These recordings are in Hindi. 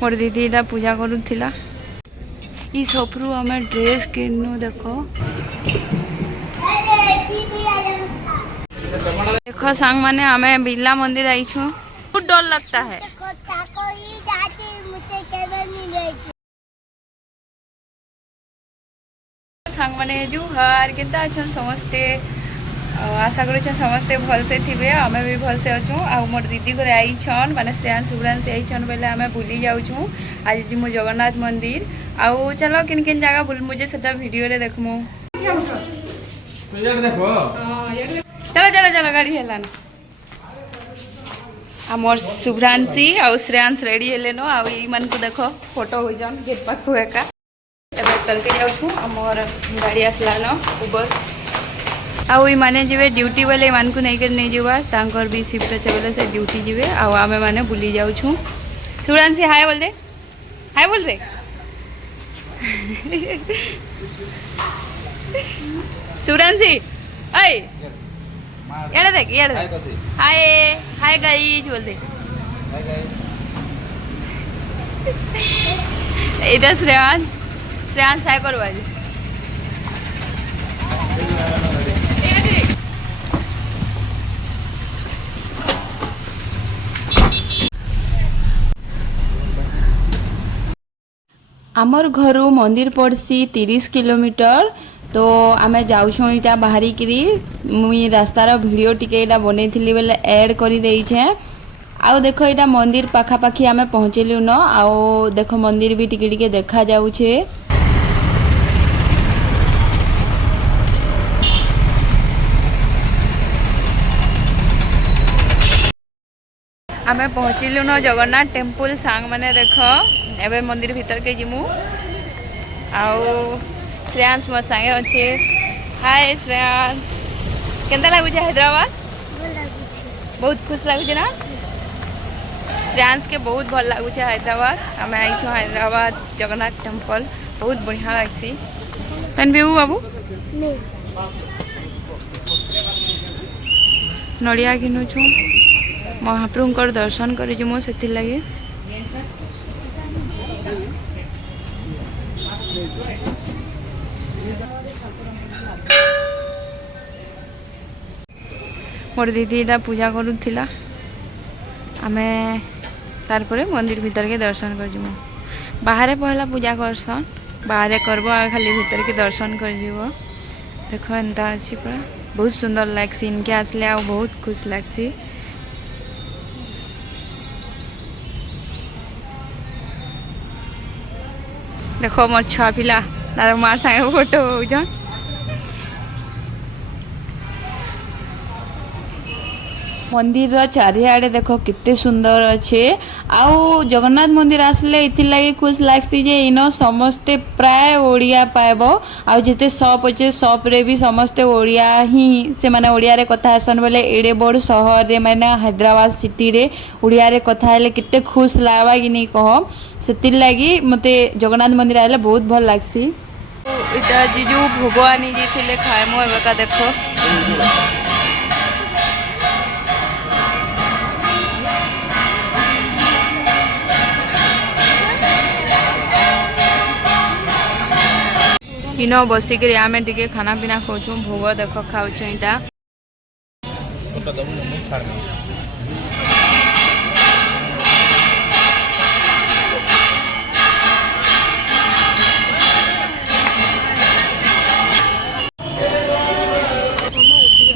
मोर दीदी इटा पूजा करूला ई सफरू आम ड्रेस किनु देख देख सांग माने आमे बिरला मंदिर आईछु बहुत डर लगता है। सांग माने जुहार केता अछन समस्ते आशा करूँ समस्ते भलसे थे आम भी भलसे अच्छू आ मोर दीदी घर आईछन माने श्रेयान शुभ्रान से आईछन बोले आम बुली जाऊँ आज जी जगन्नाथ मंदिर आउ चलो किन किन जगह बुल मुझे सेटा वीडियो रे देखमु चलो चलो चलो गाड़ी है मोर शुभ्रांशी आउ श्रेयांश रेडी हेले नो आउ ई मन को देखो फोटो हो जान गेट पाखु एका एबे तल के जाऊँ मोर गाड़ी आसला न उबर आउ ई माने जीवे ड्यूटी वाले मान को नहीं कर नहीं जीवार तांकर भी शिफ्ट अच्छे बोले से ड्यूटी जीवे आउ आमे माने बुली जाऊँ शुभ्रांशी हाय बोल दे हाय बोल रे शुभ्रांशी ऐ यार देख यार हाय हाय गाइस बोल दे इधर श्रेयांश श्रेयांश हाय करो आज आमर घरू मंदिर पड़सी 30 किलोमीटर तो आमे जाऊँ इटा बाहरी करी मुई रास्तार वीडियो टिके इटा बनै थी बेले ऐड कर देछे आउ देखो इटा मंदिर पाखापाखी आमे पहुँचलु न आउ देखो मंदिर भी टिके टिके देखा जाउछे आमे पहुँचलु न जगन्नाथ टेम्पल सांग माने देखो एबे मंदिर भीतर के जिमु आउ श्रेयांश मोर संगे अच्छे हाय श्रेयांश केनता लागुचे हैदराबाद बहुत खुश लगुचे ना श्रेयांश के बहुत भल लगुचे हैदराबाद आम आईछु हैदराबाद जगन्नाथ टेम्पल बहुत बढ़िया लगसी पेन बेबू बाबू नड़िया घिनुछु महाप्रभुंकर दर्शन कर जिमु से लगे मोर दीदी इटा पूजा करूला आमे तार परे मंदिर भीतर के दर्शन कर जिमु बाहर पहला पूजा करसन बाहर करब खाली भीतर के दर्शन कर जीव देखो एंता अच्छी पूरा बहुत सुंदर लगसी इनके आसले आ बहुत खुश लगसी देखो मोर छुआ पिला तार मार संगे फोटो हो जान मंदिर चारिआडे देखो कितने सुंदर अच्छे आउ जगन्नाथ मंदिर आसले इति लगी खुश लागसी जे इन समस्ते प्राय ओडिया पाइब आउ जिते शॉप अच्छे शॉप रे भी समस्ते ओडिया ही से माने ओडिया रे कथा आसन बेले एडे बड़ शहर रे माने हैदराबाद सिटी रे ओडिया रे कथा हेले कितने खुश लागबा कि नहीं कह से लगी मते जगन्नाथ मंदिर आइले बहुत भल लागसी इटा जीजू भगवानी जी थिले खाएमो एबका देखो इन बसिक आम टे खाना पीना खाऊँ भोग देख खाऊँ इटा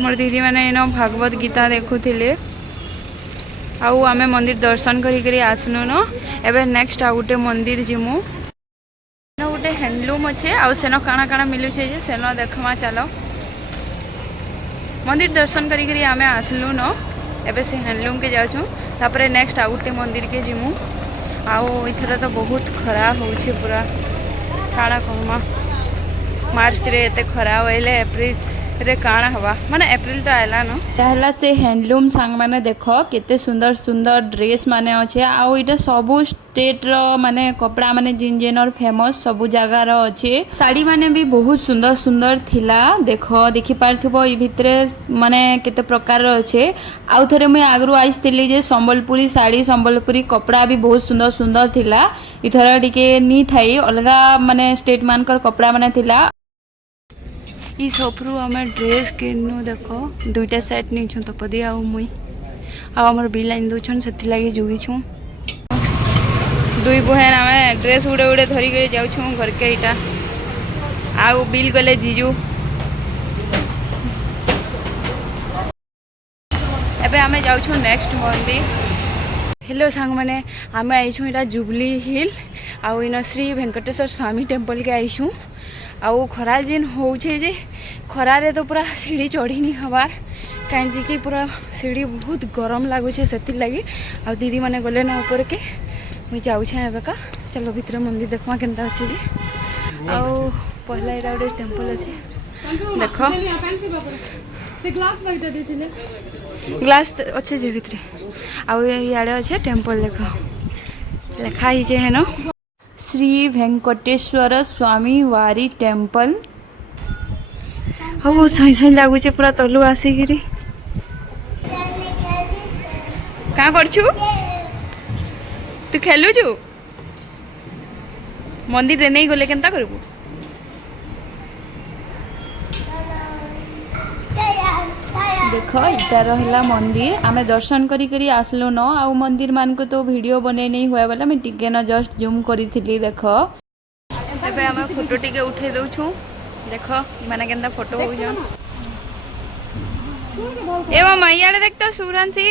मोर दीदी मैंने इन भागवत गीता देखुले आउ आमे मंदिर दर्शन करी आसनु न एबे नेक्स्ट आ गोटे मंदिर जिमु गोटे हैंडलूम अच्छे आउ सेन काଣା काଣା मिलूचे जे सेन देखमा चलो मंदिर दर्शन करी आमे आसलु न एबे से हैंडलूम के जाऊँ तापरे नेक्स्ट आ गोटे मंदिर के जिमु आउ इथर तो बहुत खरा होउछे पूरा काଣା कहमा मार्च रे एते खरा होइले रे काଣା हवा माने अप्रैल तो आइला न ताहला से हैंडलूम सांग माने देखो केते सुंदर सुंदर ड्रेस माने अच्छे आउ इटा सबू स्टेट रो माने कपड़ा माने जिन जेनर फेमस सबू जगह रो अच्छे साड़ी माने भी बहुत सुंदर सुंदर थिला देखो देखि पारथिबो ई भितरे माने केते प्रकार रो अच्छे आउ थरे मुई आगरु आइसतिली जे संबलपुरी साड़ी संबलपुरी कपड़ा भी बहुत सुंदर सुंदर थिला इथर टिके नी थाई अलगा माने स्टेट मानकर कपड़ा माने थिला ई सफरु आम ड्रेस किनु देख दुईटा सेट नहीं छू तपदी आउ मुई आमर बिल आइन दौन से लगे जुगिछू दुई बहन आम ड्रेस गुड़े गुड़े धरिक जाऊँ घर के इटा आउ बिल गले जीजू एबे आमे जाऊँ नेक्स्ट मंदिर हेलो सांग मैंने आम आईछू इटा जुबली हिल आउ इन श्री वेंकटेश्वर स्वामी टेम्पल के आईछू आउ खरा जेन होछे जे खरारे तो पूरा सीढ़ी चढ़ी नहीं हबार कहीं कि पूरा सीढ़ी बहुत गरम लगुचे से लगी आ दीदी मैंने गले ना ऊपर के मुझे जाऊे एवका चलो भितर मंदिर देखमा केनता अच्छे जे आउ पहला यहाँ गोटे टेम्पल अच्छे देख ग्लास अच्छे जे भितर आउ इे अच्छे टेम्पल देख लिखाई है न श्री वेंकटेश्वर स्वामी वारी टेम्पल हाँ बहुत सही सही लगुचे पूरा तलु आसिकी क्या करछु तू खेलुचु मंदिर रे नहीं गले केनता करबू देख इटा रहा मंदिर आमे दर्शन करी आसलु न आउ मंदिर मान को तो वीडियो बने नहीं हुआ बोला मैं टिके न जस्ट जूम करी देख एबे आमे फोटो टिके उठे दउछु देख माने केनता फोटो हो जन ए मामा यारे देख तो सुरांसी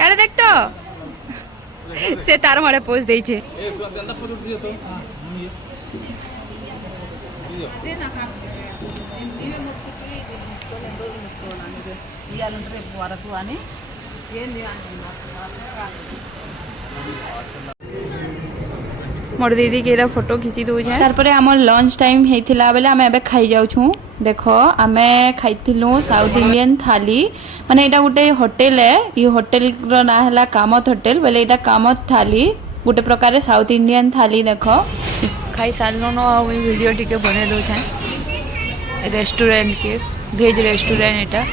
यारे देख तो से तार मारे पोज देई छे मोर दीदी के फोटो खींची दूचे तारपर आम लंच टाइम होता बेले आम ए खाई जाऊँ देख आम खाइलु साउथ इंडियन थाली माने यहाँ गोटे होटेल है ये होटेल ना है कामत होटेल बोले यहाँ कामत थाली गोटे प्रकार साउथ इंडियन थाली देख खाई सारू न वीडियो टिके बने दूचे रेस्टोरेंट के भेज रेस्टोरेंट यहाँ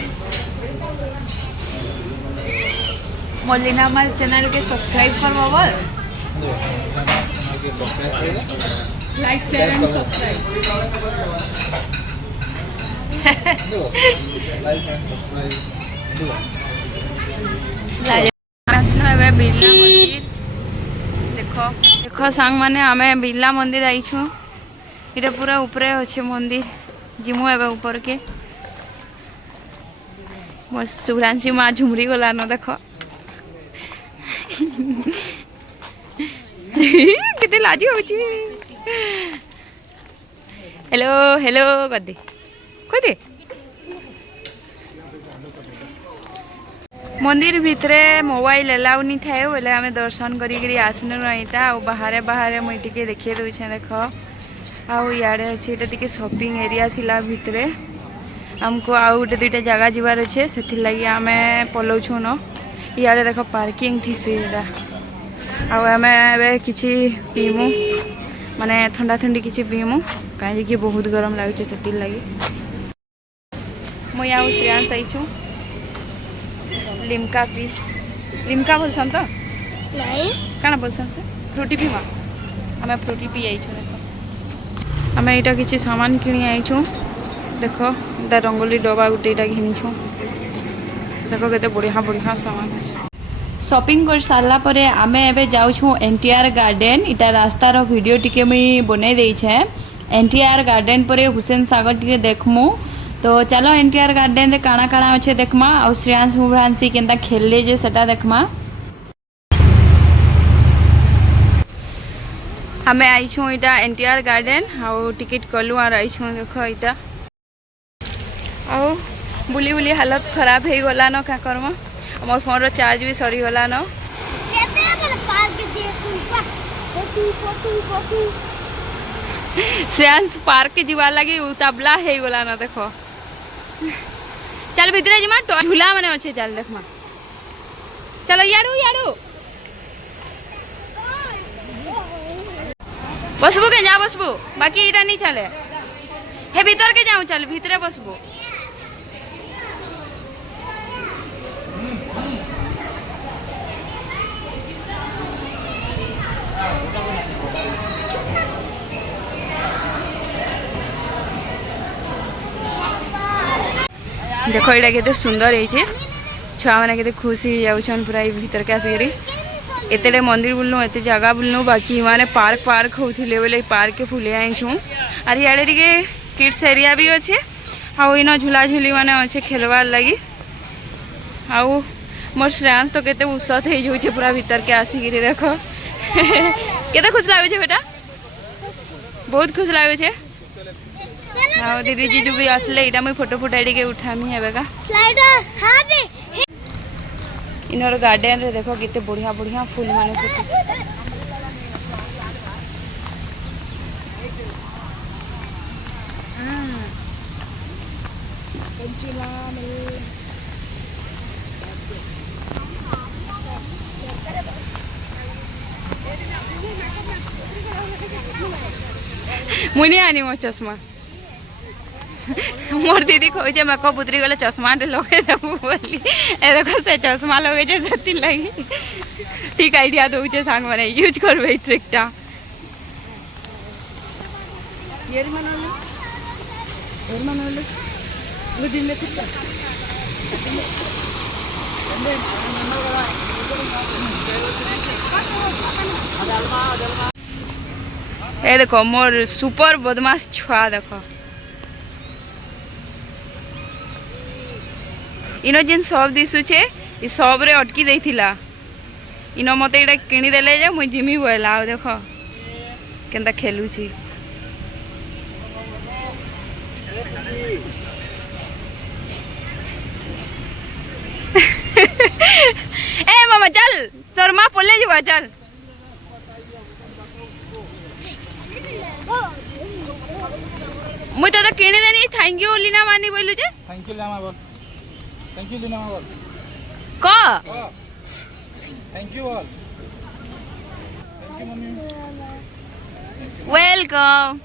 मलिना हमारे चैनल के सब्सक्राइब करवा बोल like share and subscribe Birla मंदिर देखो देखो सांग माने आमे बिरला मंदिर आईछु इटा पूरा ऊपरे अच्छे मंदिर जिमु एबे ऊपर के मोर सुरांशी माँ झुमरी गला न देख कितने लाजी हो हेलो हेलो कदे कदे मंदिर भितरे मोबाइल अलाउ नहीं थाए बोले आम दर्शन करी आसनु रहीटा आ बाहर बाहर मुझे टिके देखिए दूचे देख आउ इे अच्छे टे शॉपिंग एरिया थिला भितरे आमको आउ गोटे दुईटा जगह जीवार अच्छे से लगी आम पलाउछु न इे देख पार्किंग थी से आम किसी पीमु माने ठंडा ठंडी किसी पीमु कहीं बहुत गरम लगुचे से लगी मुई आउ श्रेयांश आईछु लिमका पी लिमका बोलछन तो नहीं काना बोलछन से फ्रूटी पीमा आम फ्रूटी पी आईछु देख आम यहाँ किसी सामान किणी आईछु देख दा रंगोली डबा गोटे घिनीछु देख के बढ़िया बढ़िया सामान अच्छे शॉपिंग कर सारा पर आम एवं जाऊँ एनटीआर गार्डन इटा रास्तार वीडियो टिके मुई बनै देछे एनटीआर गार्डन पर हुसैन सागर टिके देखमु तो चलो एनटीआर गार्डन रे काଣା काଣା अच्छे देखमा और श्रेयांश मुभ्रांसी केनता खेलले जे सेटा देखमा आम आईछू इटा एनटीआर गार्डन आउ टिकेट कलु और आईछू देख इटा आउ बुली बुली हालत खराब हो गला न क्या करम मोर फोन रो चार्ज भी सरी गला न श्रेयांश पार्क के जीवार लगी उताबला है गला ना देखो चल भितरे जिमा झूला माने अच्छे चल देखमा चलो यारू यारू बसबू के जा बसबू बाकी इटा नहीं चले हे भीतर के जाऊँ चल भीतरे बसबू देखो ये केते सुंदर है छुआ मैंने केते खुशी जाऊन पूरा भीतर के आसिक एते मंदिर बुलनु एते जगह बुलनु बाकी माने पार्क पार्क होथिले बोले पार्क के फुले आइछु आर याडे टिके किड्स एरिया भी अच्छे आउ इन झूला झूली माने अच्छे खेलवार लगी आउ मोर श्रेयांश तो केते उत्सत हो जाऊे पूरा भीतर के आसिक देखो केते खुश लागुचे बेटा बहुत खुश लागुचे हाँ दीदी जीजू भी आसले इटा मुई फोटो फुटाई के उठामी है बेगा इनर गार्डन रे देखो कितने बढ़िया बढ़िया फूल माने मुनी आनी मो चश्मा मोर दीदी खोजे मैं को पुत्री गले चश्मा लगे देबू बोली ए देखो से चश्मा लगे जे सती लगी ठीक आइडिया दउचे सांग माने यूज करबे ट्रिकटा येर मनले वो दिन में कुछ ए देखो मोर सुपर बदमाश छुआ देखो इनो जेन सब दिशुचे ई सब रे अटकी देथिला इनो मते एटा किनी देले जे मुई जिमी बोला आ देखो केनता खेलु छी ए मामा चल शर्मा पोले जीवा चल मुई तो किनी देनी थैंक यू लीना मानी बोलु जे थैंक यू लीना बोल थैंक यू लीना बोल को थैंक यू बोल थैंक यू मम्मी वेलकम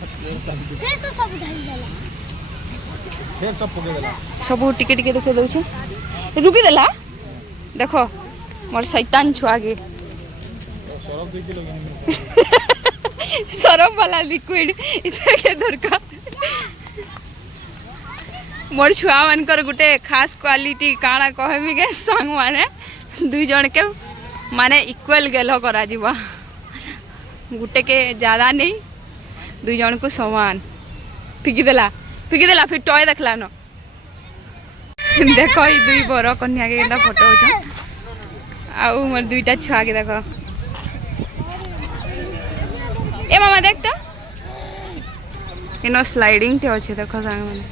फिर तो सब ढल देला फिर सब पके देला सब टिके टिके देखे दउ छ रुकी देला देखो मोर शैतान छुआ गे सरफ 2 किलो सरफ वाला लिक्विड इतना के दरकार मोर छुआ मानकर गुटे खास क्वालिटी काना कहबी के संग माने दुई जन के माने इक्वल गेलो करा जीवा गुटे के ज्यादा नहीं दुई जन को समान फिकी देला फिर टॉय देखला न देखो ई दुई बर कन्या के केनता फोटो उठ आउ मोर दुईटा छुआ के देखो ए मामा देख तो इनो स्लाइडिंग थे अच्छे देखो सांग माने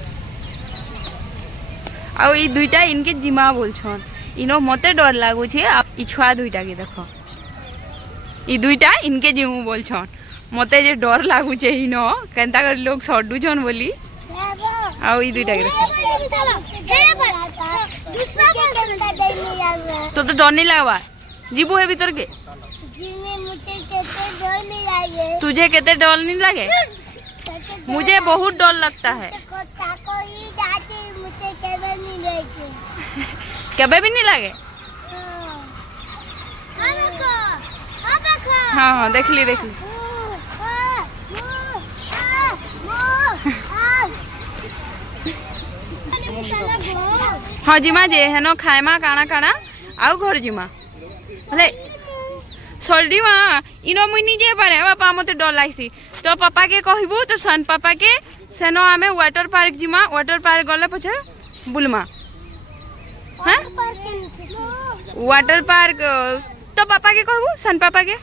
आउ ई दुईटा इनके जिमा बोल छन इनो मते डर लागु छे ई छुआ दुईटा के देखो ई दुईटा इनके जिमु बोल छन मते जे डर लागु छे इनो केनता कर लोग सडू छन बोली आउ ई दुईटा के तो डर नहीं लागवा जीबू है भीतर के तुझे केते डर नहीं लगे मुझे बहुत डर लगता है कभी भी नहीं लगे हाँ हाँ देख ली हाँ जिमा जे हेनो खाएमा काना काना आउ घर जिमा हेले सर्दी माँ इनो मुई निजे पारे बापा मते डर लाइसी तो पापा के कहबू तो सन पापा के सेनो आमे वाटर पार्क जिमा वाटर पार्क गले पछे बुलमा हाँ वाटर पार्क तो पापा के कहबू सन पापा के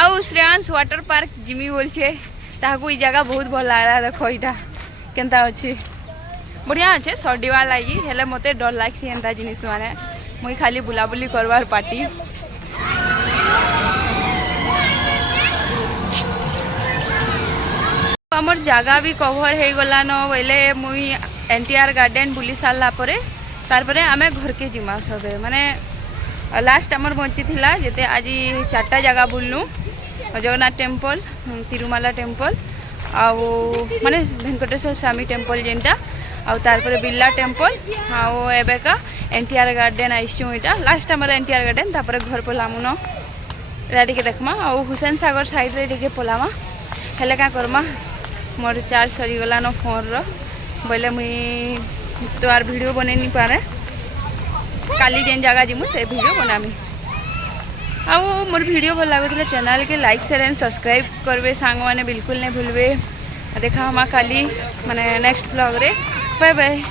आउ श्रेयांश वाटर पार्क जिमी बोल छे ताकू ई जगह बहुत भल लागला देखो इटा केनता अछि बढ़िया अच्छे सर्दीवा लगी हेले मते डर लागी एंता जिनिस माने मुई खाली बुलाबुली करवार पार्टी आमर जगह भी कभर हो गलान बोले मुई एनटीआर गार्डन बुली सारा पर तारपरे आमे घर के जिमा सबे माने लास्ट आमर बंची थिला जेते आज 4टा जगह बुलनु जगन्नाथ टेम्पल तिरुमाला टेम्पल आउ माने वेंकटेश्वर स्वामी टेम्पल जेनटा आउ तारपरे बिरला टेम्पल आउ एबेका एनटीआर गार्डन आइसु इटा लास्ट आमर एनटीआर गार्डन तारपरे घर पलामुन एटा टिके देखमा आउ हुसैन सागर साइड रे टिके पलामा हेले का करमा मोर चार्ज सरी गला न फोन रो बोले मुई तो आर वीडियो बने नहीं पारे काली जेन जगह जिमु से वीडियो बनामी आउ मोर वीडियो भल लगुला चैनल के लाइक शेयर एंड सब्सक्राइब करबे सांग माने बिल्कुल नहीं भूलबे देखा हम काली माने नेक्स्ट ब्लॉग रे बाय बाय।